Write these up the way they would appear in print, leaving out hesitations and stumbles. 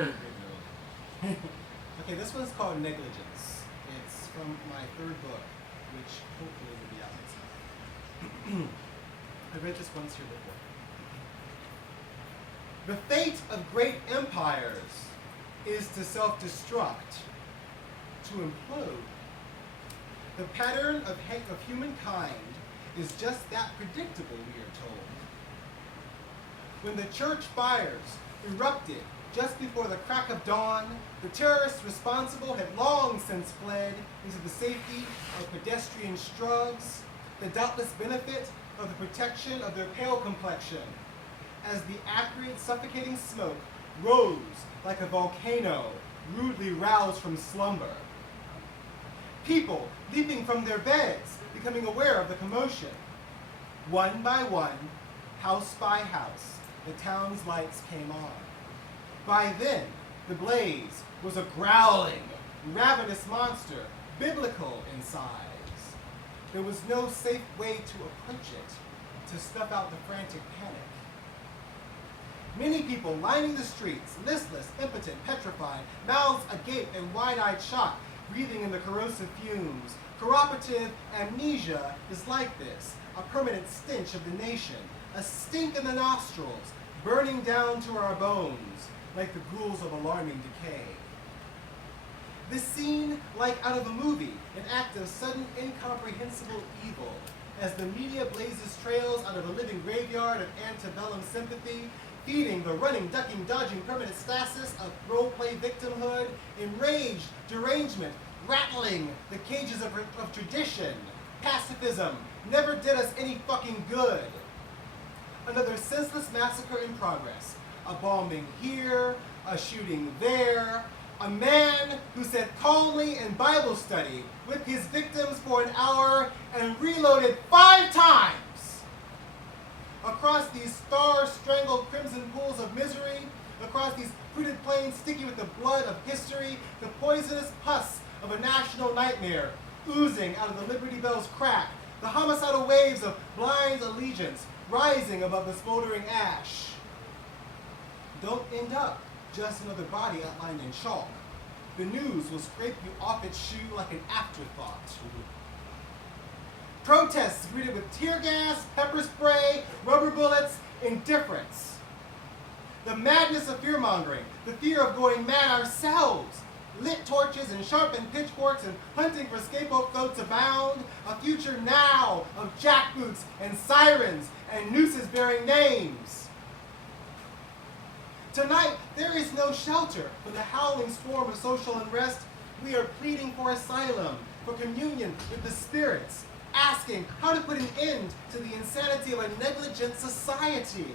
Okay, this one's called Negligence. It's from my third book, which hopefully will be out next month. I read this once here before. The fate of great empires is to self-destruct, to implode. The pattern of humankind is just that predictable, we are told. When the church fires erupted just before the crack of dawn, the terrorists responsible had long since fled into the safety of pedestrian shrugs, the doubtless benefit of the protection of their pale complexion, as the acrid, suffocating smoke rose like a volcano rudely roused from slumber. People leaping from their beds, becoming aware of the commotion. One by one, house by house, the town's lights came on. By then, the blaze was a growling, ravenous monster, biblical in size. There was no safe way to approach it, to snuff out the frantic panic. Many people lining the streets, listless, impotent, petrified, mouths agape and wide-eyed shock, breathing in the corrosive fumes. Corroborative amnesia is like this, a permanent stench of the nation, a stink in the nostrils, burning down to our bones, like the ghouls of alarming decay. This scene, like out of a movie, an act of sudden, incomprehensible evil, as the media blazes trails out of a living graveyard of antebellum sympathy, feeding the running, ducking, dodging permanent stasis of role-play victimhood, enraged derangement, rattling the cages of tradition. Pacifism never did us any fucking good. Another senseless massacre in progress. A bombing here, a shooting there. A man who sat calmly in Bible study with his victims for an hour and reloaded 5 times. Across these star-strangled crimson pools of misery, across these fruited plains sticky with the blood of history, the poisonous pus of a national nightmare, oozing out of the Liberty Bell's crack, the homicidal waves of blind allegiance rising above the smoldering ash. Don't end up just another body outlined in chalk. The news will scrape you off its shoe like an afterthought. Protests greeted with tear gas, pepper spray, rubber bullets, indifference. The madness of fear-mongering, the fear of going mad ourselves. Lit torches and sharpened pitchforks and hunting for scapegoats abound. A future now of jackboots and sirens and nooses bearing names. Tonight, there is no shelter from the howling storm of social unrest. We are pleading for asylum, for communion with the spirits, asking how to put an end to the insanity of a negligent society.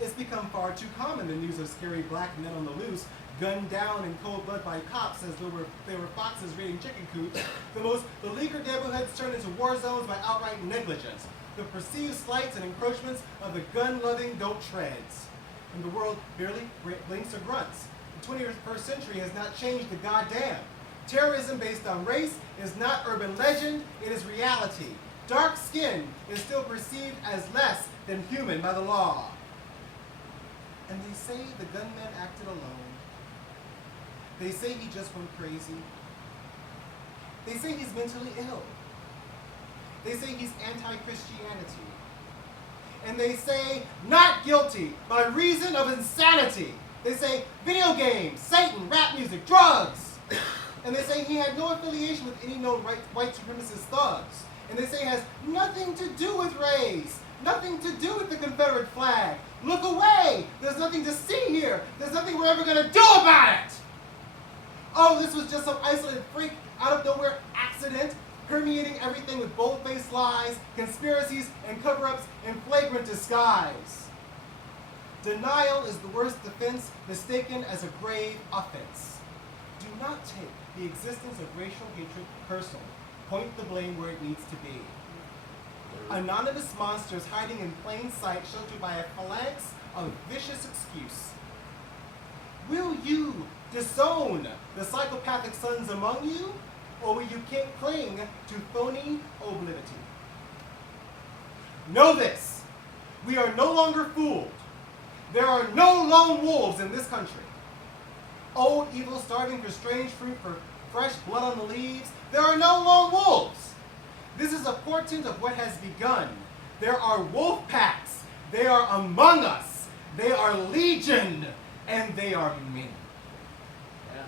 It's become far too common, the news of scary black men on the loose, gunned down in cold blood by cops as though they were foxes raiding chicken coops. The beleaguered neighborhoods turned into war zones by outright negligence, the perceived slights and encroachments of the gun-loving dope treads. And the world barely blinks or grunts. The 21st century has not changed the goddamn. Terrorism based on race is not urban legend, it is reality. Dark skin is still perceived as less than human by the law. And they say the gunman acted alone. They say he just went crazy. They say he's mentally ill. They say he's anti-Christianity. And they say not guilty by reason of insanity. They say video games, Satan, rap music, drugs. And they say he had no affiliation with any known white supremacist thugs. And they say it has nothing to do with race, nothing to do with the Confederate flag. Look away! There's nothing to see here. There's nothing we're ever going to do about it! Oh, this was just some isolated freak, out of nowhere accident, permeating everything with bold-faced lies, conspiracies, and cover-ups in flagrant disguise. Denial is the worst defense, mistaken as a grave offense. Do not take the existence of racial hatred personally. Point the blame where it needs to be. Anonymous monsters hiding in plain sight, sheltered by a phalanx of vicious excuse. Will you disown the psychopathic sons among you, or will you cling to phony oblivion? Know this, we are no longer fooled. There are no lone wolves in this country. Old evil starving for strange fruit, for fresh blood on the leaves. There are no lone wolves. This is a portent of what has begun. There are wolf packs. They are among us. They are legion. And they are many. Yeah.